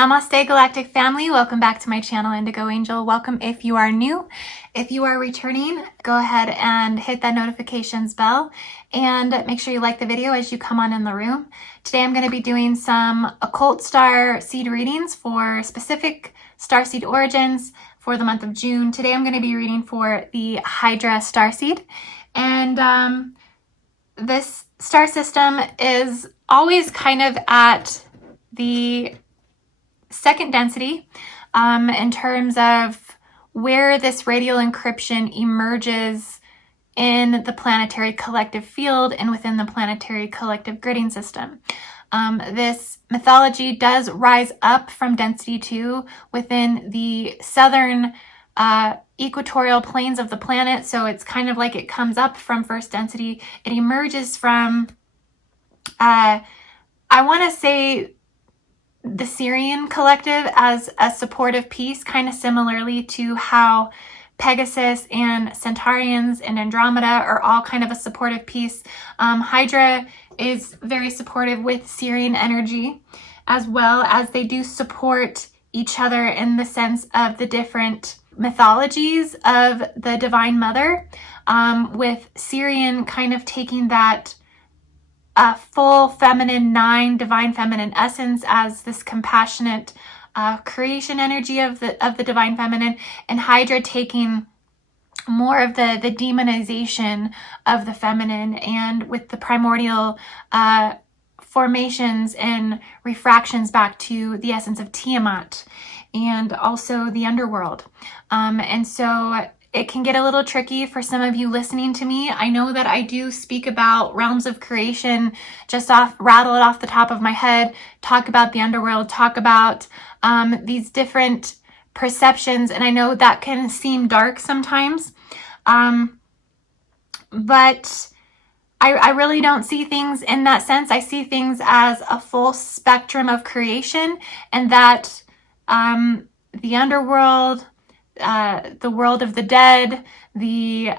Namaste Galactic Family, welcome back to my channel Indigo Angel. Welcome if you are new. If you are returning, go ahead and hit that notifications bell and make sure you like the video as you come on in the room. Today I'm going to be doing some occult star seed readings for specific starseed origins for the month of June. Today I'm going to be reading for the Hydra Starseed, and this star system is always kind of at the second density in terms of where this radial encryption emerges in the planetary collective field and within the planetary collective gridding system. This mythology does rise up from density 2 within the southern equatorial planes of the planet, so it's kind of like it comes up from first density. It emerges from, I want to say, the Syrian collective as a supportive piece, kind of similarly to how Pegasus and Centaurians and Andromeda are all kind of a supportive piece. Hydra is very supportive with Syrian energy, as well as they do support each other in the sense of the different mythologies of the Divine Mother, with Syrian kind of taking that full feminine 9 divine feminine essence as this compassionate creation energy of the divine feminine, and Hydra taking more of the demonization of the feminine, and with the primordial formations and refractions back to the essence of Tiamat and also the underworld. And so it can get a little tricky for some of you listening to me. I know that I do speak about realms of creation, rattle it off the top of my head, talk about the underworld, talk about these different perceptions, and I know that can seem dark sometimes, but I really don't see things in that sense. I see things as a full spectrum of creation, and that the underworld, the world of the dead, the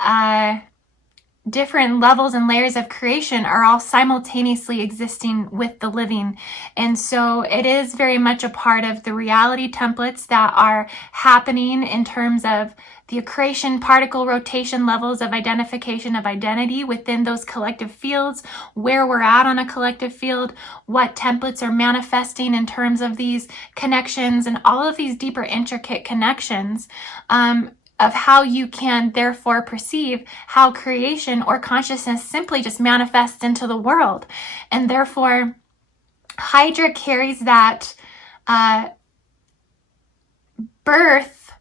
different levels and layers of creation are all simultaneously existing with the living. And so it is very much a part of the reality templates that are happening in terms of the accretion particle rotation levels of identification of identity within those collective fields, where we're at on a collective field, what templates are manifesting in terms of these connections, and all of these deeper intricate connections of how you can therefore perceive how creation or consciousness simply just manifests into the world. And therefore, Hydra carries that birth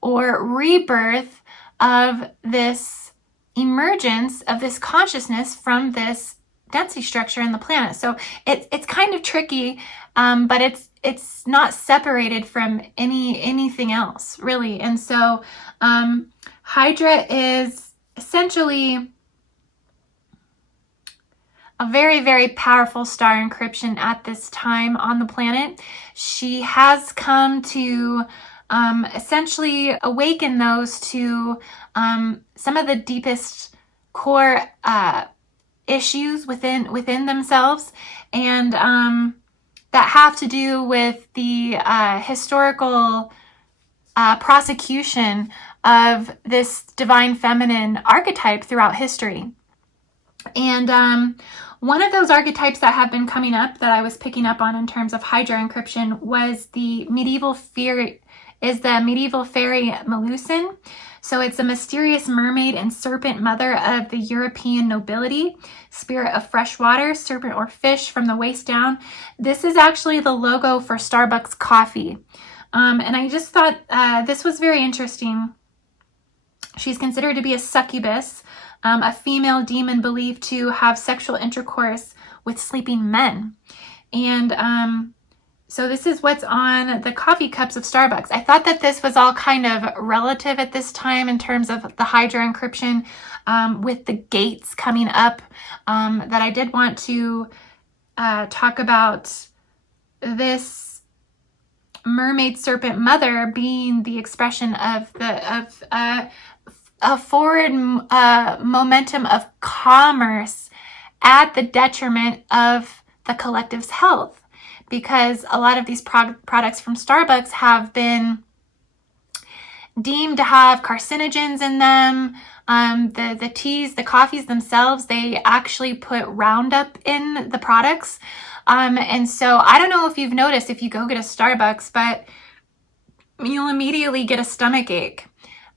or rebirth of this emergence of this consciousness from this density structure in the planet. So it's kind of tricky, but it's not separated from anything else, really. And so Hydra is essentially a very, very powerful star encryption at this time on the planet. She has come to essentially awaken those to some of the deepest core issues within themselves, and that have to do with the historical prosecution of this divine feminine archetype throughout history. And one of those archetypes that have been coming up that I was picking up on in terms of Hydra encryption was the medieval fairy Melusin. So it's a mysterious mermaid and serpent mother of the European nobility, spirit of fresh water, serpent or fish from the waist down. This is actually the logo for Starbucks coffee. And I just thought this was very interesting. She's considered to be a succubus, a female demon believed to have sexual intercourse with sleeping men. And so this is what's on the coffee cups of Starbucks. I thought that this was all kind of relative at this time in terms of the Hydra encryption, with the gates coming up, that I did want to talk about this mermaid serpent mother being the expression of a forward momentum of commerce at the detriment of the collective's health. because a lot of these products from Starbucks have been deemed to have carcinogens in them. The teas, the coffees themselves, they actually put Roundup in the products. And so I don't know if you've noticed if you go get a Starbucks, but you'll immediately get a stomach ache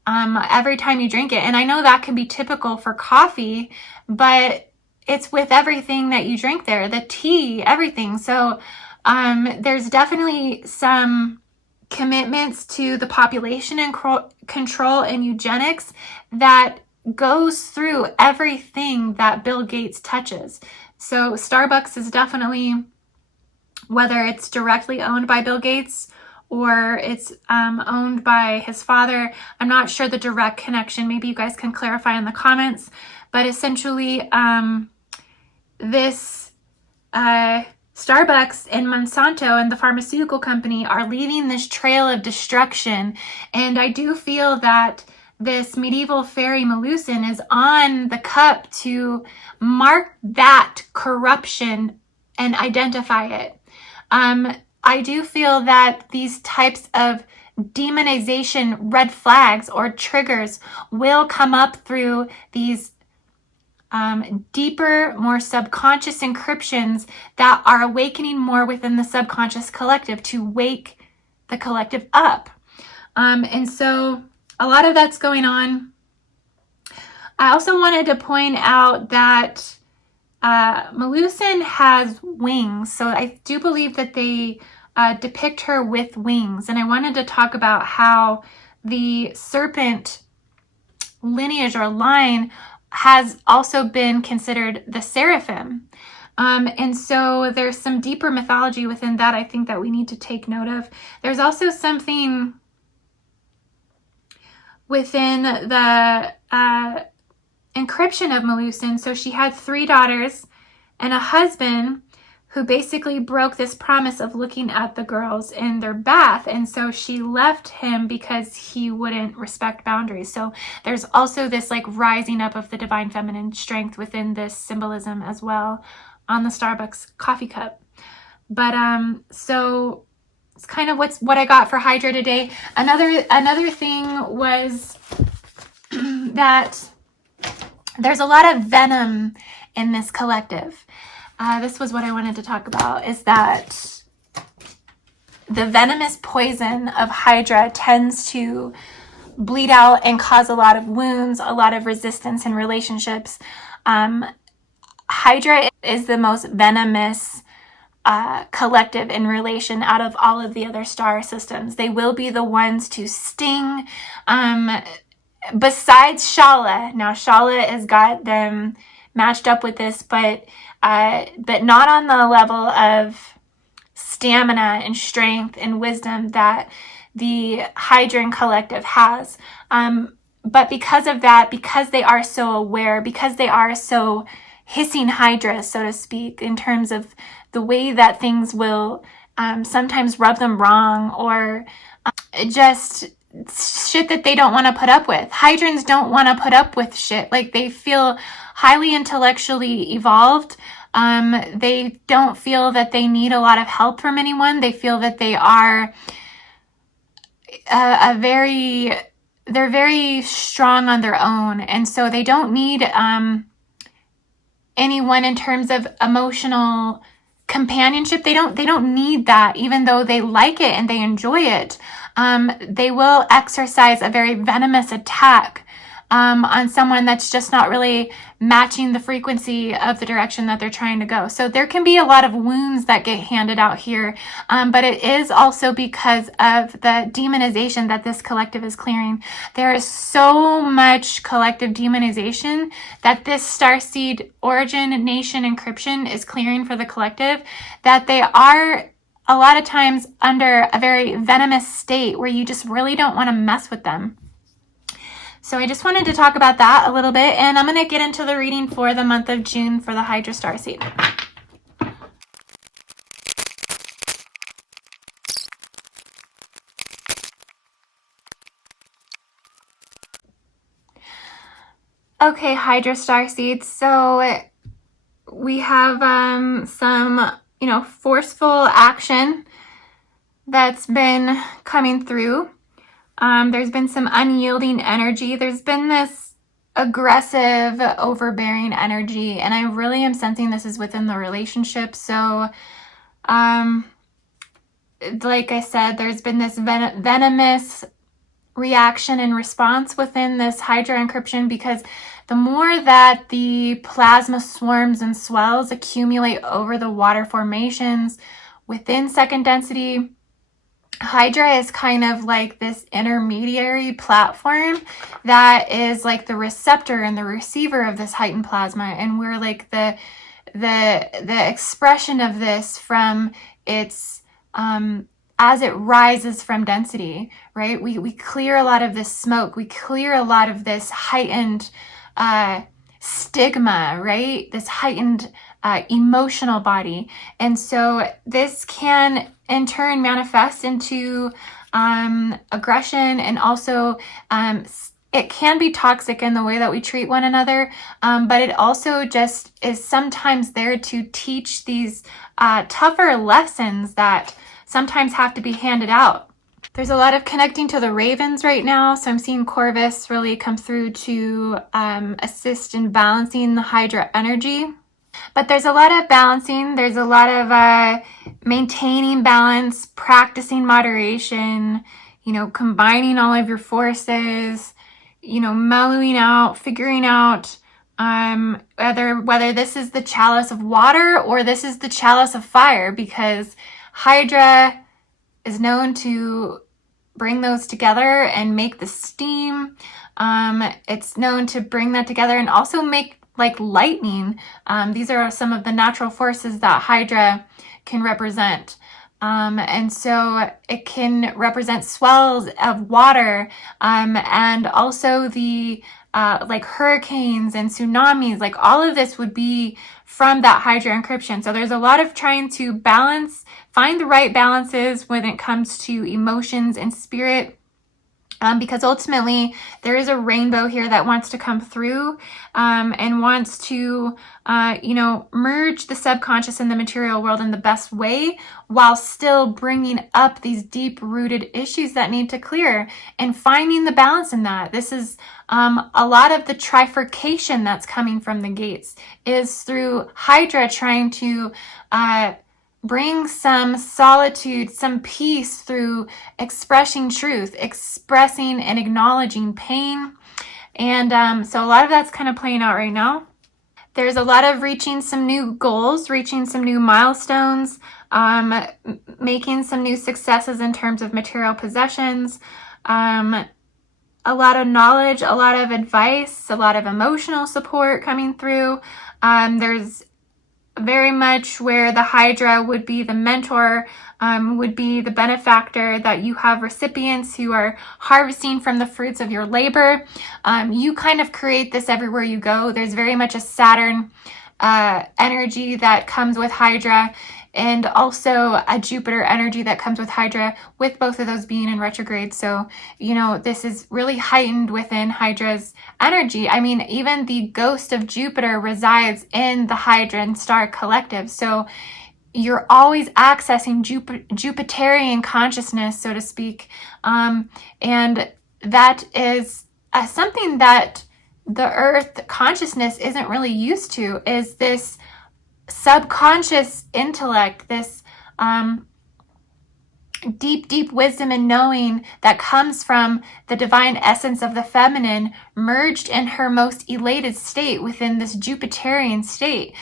every time you drink it. And I know that can be typical for coffee, but it's with everything that you drink there, the tea, everything. So there's definitely some commitments to the population and control and eugenics that goes through everything that Bill Gates touches. So Starbucks is definitely, whether it's directly owned by Bill Gates or it's owned by his father, I'm not sure the direct connection. Maybe you guys can clarify in the comments. But essentially, this Starbucks and Monsanto and the pharmaceutical company are leaving this trail of destruction. And I do feel that this medieval fairy Melusin is on the cup to mark that corruption and identify it. I do feel that these types of demonization red flags or triggers will come up through these deeper, more subconscious encryptions that are awakening more within the subconscious collective to wake the collective up. And so a lot of that's going on. I also wanted to point out that Melusin has wings. So I do believe that they depict her with wings. And I wanted to talk about how the serpent lineage or line has also been considered the seraphim. And so there's some deeper mythology within that I think that we need to take note of. There's also something within the encryption of Melusin. So she had 3 daughters and a husband who basically broke this promise of looking at the girls in their bath. And so she left him because he wouldn't respect boundaries. So there's also this like rising up of the divine feminine strength within this symbolism as well on the Starbucks coffee cup. But so it's kind of what I got for Hydra today. Another thing was that there's a lot of venom in this collective. This was what I wanted to talk about, is that the venomous poison of Hydra tends to bleed out and cause a lot of wounds, a lot of resistance in relationships. Hydra is the most venomous collective in relation out of all of the other star systems. They will be the ones to sting. Besides Shala. Now Shala has got them matched up with this, but not on the level of stamina and strength and wisdom that the Hydran collective has. But because of that, because they are so aware, because they are so hissing Hydra, so to speak, in terms of the way that things will sometimes rub them wrong, or just shit that they don't want to put up with. Hydrans don't want to put up with shit. Like, they feel highly intellectually evolved. They don't feel that they need a lot of help from anyone. They feel that they are they're very strong on their own. And so they don't need anyone in terms of emotional companionship. They don't need that, even though they like it and they enjoy it. They will exercise a very venomous attack on someone that's just not really matching the frequency of the direction that they're trying to go. So there can be a lot of wounds that get handed out here, but it is also because of the demonization that this collective is clearing. There is so much collective demonization that this Starseed origin nation encryption is clearing for the collective, that they are a lot of times under a very venomous state where you just really don't want to mess with them. So I just wanted to talk about that a little bit, and I'm going to get into the reading for the month of June for the Hydra Starseed. Okay, Hydra Starseed. So we have some forceful action that's been coming through. There's been some unyielding energy. There's been this aggressive, overbearing energy, and I really am sensing this is within the relationship. So, like I said, there's been this venomous reaction and response within this Hydra encryption, because the more that the plasma swarms and swells accumulate over the water formations within second density, Hydra is kind of like this intermediary platform that is like the receptor and the receiver of this heightened plasma, and we're like the expression of this from its as it rises from density, right? We clear a lot of this smoke, we clear a lot of this heightened stigma, right? This heightened emotional body. And so this can in turn manifest into aggression, and also it can be toxic in the way that we treat one another, but it also just is sometimes there to teach these tougher lessons that sometimes have to be handed out. There's a lot of connecting to the ravens right now, so I'm seeing Corvus really come through to assist in balancing the Hydra energy. But there's a lot of balancing, there's a lot of maintaining balance, practicing moderation, combining all of your forces, mellowing out, figuring out whether this is the chalice of water or this is the chalice of fire, because Hydra is known to bring those together and make the steam. It's known to bring that together and also make like lightning. These are some of the natural forces that Hydra can represent. And so it can represent swells of water, and also the like hurricanes and tsunamis. Like all of this would be from that Hydra encryption. So there's a lot of trying to find the right balances when it comes to emotions and spirit. Because ultimately there is a rainbow here that wants to come through and wants to, merge the subconscious and the material world in the best way, while still bringing up these deep-rooted issues that need to clear and finding the balance in that. This is a lot of the trifurcation that's coming from the gates is through Hydra trying to bring some solitude, some peace through expressing truth, expressing and acknowledging pain. And so a lot of that's kind of playing out right now. There's a lot of reaching some new goals, reaching some new milestones, making some new successes in terms of material possessions, a lot of knowledge, a lot of advice, a lot of emotional support coming through. There's very much where the Hydra would be the mentor, would be the benefactor, that you have recipients who are harvesting from the fruits of your labor. You kind of create this everywhere you go. There's very much a Saturn energy that comes with Hydra, and also a Jupiter energy that comes with Hydra, with both of those being in retrograde. So, this is really heightened within Hydra's energy. I mean, even the ghost of Jupiter resides in the Hydran star collective. So you're always accessing Jupiterian consciousness, so to speak. And that is something that the Earth consciousness isn't really used to, is this subconscious intellect, this deep wisdom and knowing that comes from the divine essence of the feminine, merged in her most elated state within this Jupiterian state.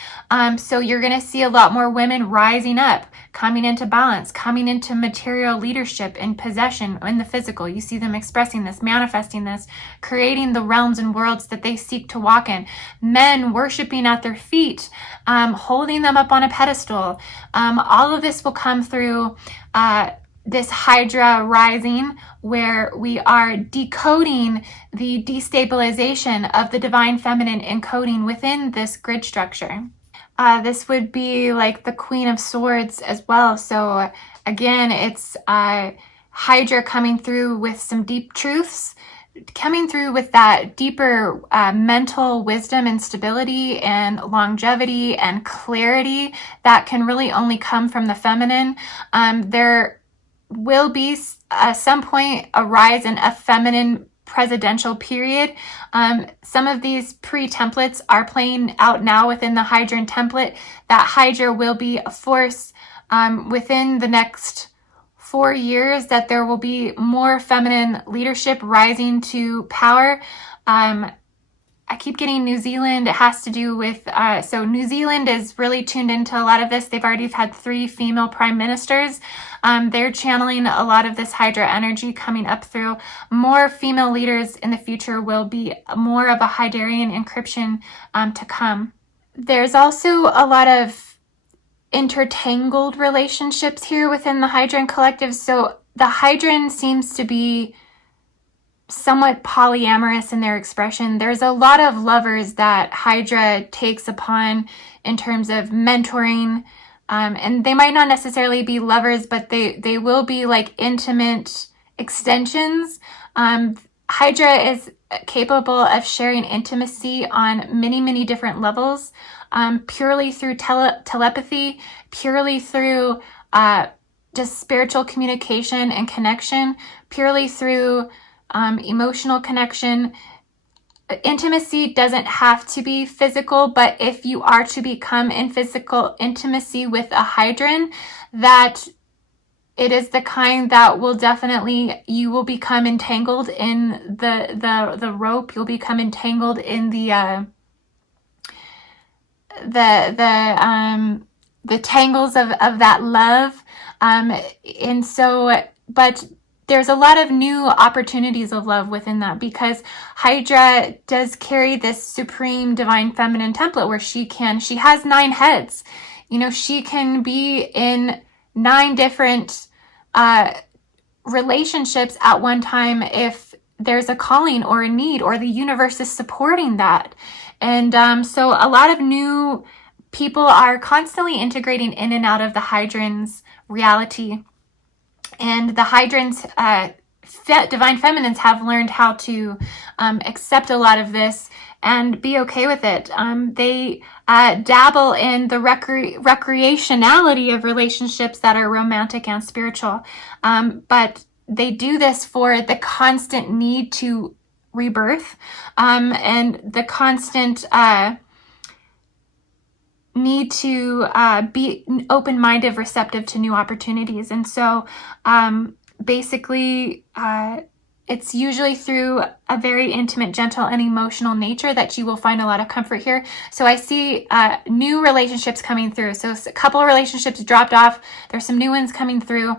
So you're going to see a lot more women rising up, coming into balance, coming into material leadership and possession in the physical. You see them expressing this, manifesting this, creating the realms and worlds that they seek to walk in. Men worshiping at their feet, holding them up on a pedestal. All of this will come through this Hydra rising, where we are decoding the destabilization of the divine feminine encoding within this grid structure. This would be like the Queen of Swords as well. So again, it's Hydra coming through with some deep truths, coming through with that deeper mental wisdom and stability and longevity and clarity that can really only come from the feminine. There will be some point a rise in a feminine presidential period. Some of these pre-templates are playing out now within the Hydran template. That Hydra will be a force within the next 4 years, that there will be more feminine leadership rising to power. I keep getting New Zealand. It has to do with, so New Zealand is really tuned into a lot of this. They've already had 3 female prime ministers. They're channeling a lot of this Hydra energy coming up through. More female leaders in the future will be more of a Hydarian encryption to come. There's also a lot of intertangled relationships here within the Hydran collective. So the Hydran seems to be somewhat polyamorous in their expression. There's a lot of lovers that Hydra takes upon in terms of mentoring, and they might not necessarily be lovers, but they will be like intimate extensions. Hydra is capable of sharing intimacy on many different levels, purely through telepathy, purely through just spiritual communication and connection, purely through emotional connection. Intimacy doesn't have to be physical, but if you are to become in physical intimacy with a Hydran, that it is the kind that will definitely, you will become entangled in the rope. You'll become entangled in the tangles of that love. And so, but there's a lot of new opportunities of love within that, because Hydra does carry this supreme divine feminine template where she has 9 heads. You know, she can be in 9 different relationships at one time if there's a calling or a need, or the universe is supporting that. And so a lot of new people are constantly integrating in and out of the Hydran's reality. And the Hydran's divine feminines have learned how to accept a lot of this and be okay with it. They dabble in the recreationality of relationships that are romantic and spiritual. But they do this for the constant need to rebirth, and the constant need to be open-minded, receptive to new opportunities. And so basically it's usually through a very intimate, gentle, and emotional nature that you will find a lot of comfort here. So I see new relationships coming through. So a couple of relationships dropped off. There's some new ones coming through,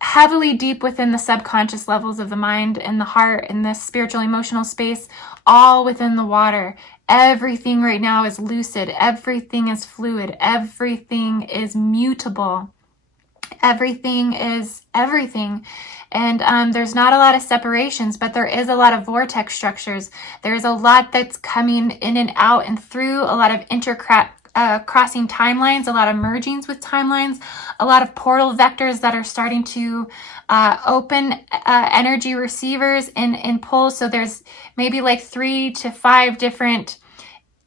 heavily deep within the subconscious levels of the mind and the heart and the spiritual, emotional space, all within the water. Everything right now is lucid. Everything is fluid. Everything is mutable. Everything is everything. And there's not a lot of separations, but there is a lot of vortex structures. There's a lot that's coming in and out and through, a lot of crossing timelines, a lot of mergings with timelines, a lot of portal vectors that are starting to open energy receivers and pull. So there's maybe like 3 to 5 different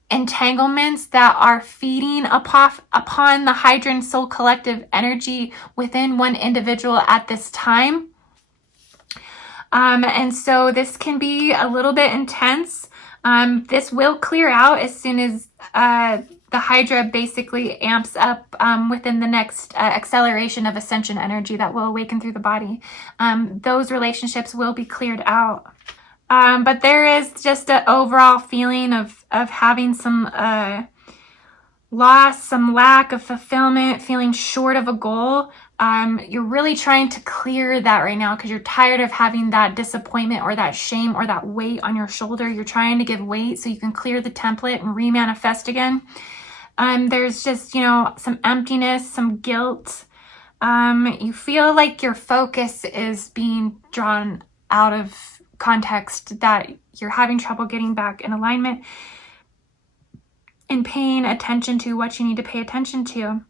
entanglements that are feeding upon the Hydran soul collective energy within one individual at this time. And so this can be a little bit intense. This will clear out as soon as the Hydra basically amps up within the next acceleration of ascension energy that will awaken through the body. Those relationships will be cleared out. But there is just an overall feeling of having some loss, some lack of fulfillment, feeling short of a goal. You're really trying to clear that right now because you're tired of having that disappointment or that shame or that weight on your shoulder. You're trying to give weight so you can clear the template and remanifest again. There's just, some emptiness, some guilt. You feel like your focus is being drawn out of context, that you're having trouble getting back in alignment and paying attention to what you need to pay attention to.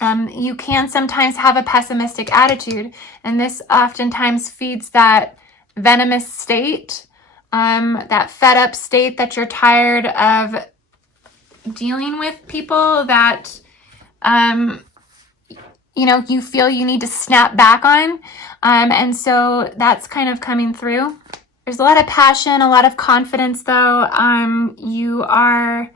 You can sometimes have a pessimistic attitude, and this oftentimes feeds that venomous state, that fed up state that you're tired of dealing with people that, you know, you feel you need to snap back on. And so that's kind of coming through. There's a lot of passion, a lot of confidence though. You are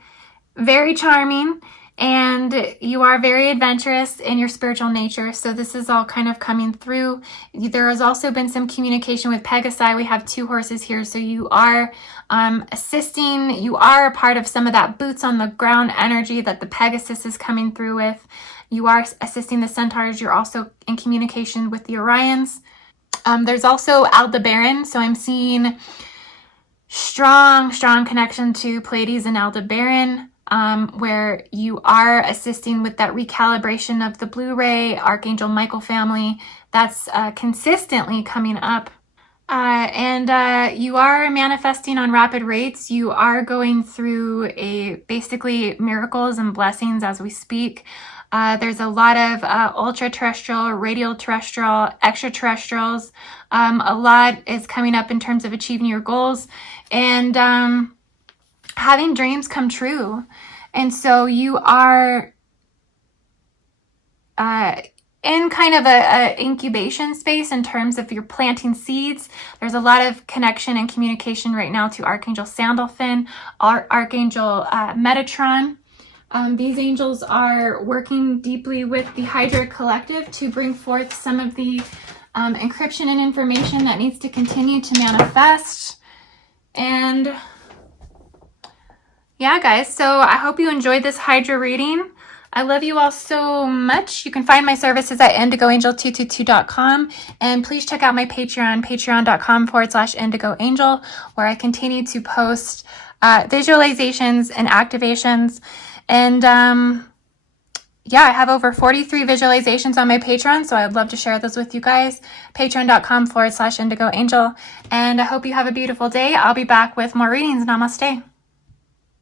very charming and you are very adventurous in your spiritual nature. So this is all kind of coming through. There has also been some communication with Pegasi. We have 2 horses here. So you are assisting, you are a part of some of that boots on the ground energy that the Pegasus is coming through with. You are assisting the Centaurs. You're also in communication with the Orions. There's also Aldebaran. So I'm seeing strong connection to Pleiades and Aldebaran, where you are assisting with that recalibration of the Blu-ray Archangel Michael family. That's consistently coming up. And you are manifesting on rapid rates. You are going through basically miracles and blessings as we speak. There's a lot of ultra-terrestrial, radial terrestrial, extraterrestrials. A lot is coming up in terms of achieving your goals and having dreams come true. And so you are in kind of a incubation space in terms of you're planting seeds. There's a lot of connection and communication right now to Archangel Sandalphon, Archangel Metatron. These angels are working deeply with the Hydra Collective to bring forth some of the encryption and information that needs to continue to manifest. And yeah, guys, so I hope you enjoyed this Hydra reading. I love you all so much. You can find my services at indigoangel222.com. And please check out my Patreon, patreon.com/indigoangel, where I continue to post visualizations and activations. And yeah, I have over 43 visualizations on my Patreon, so I'd love to share those with you guys. Patreon.com/indigoangel. And I hope you have a beautiful day. I'll be back with more readings. Namaste.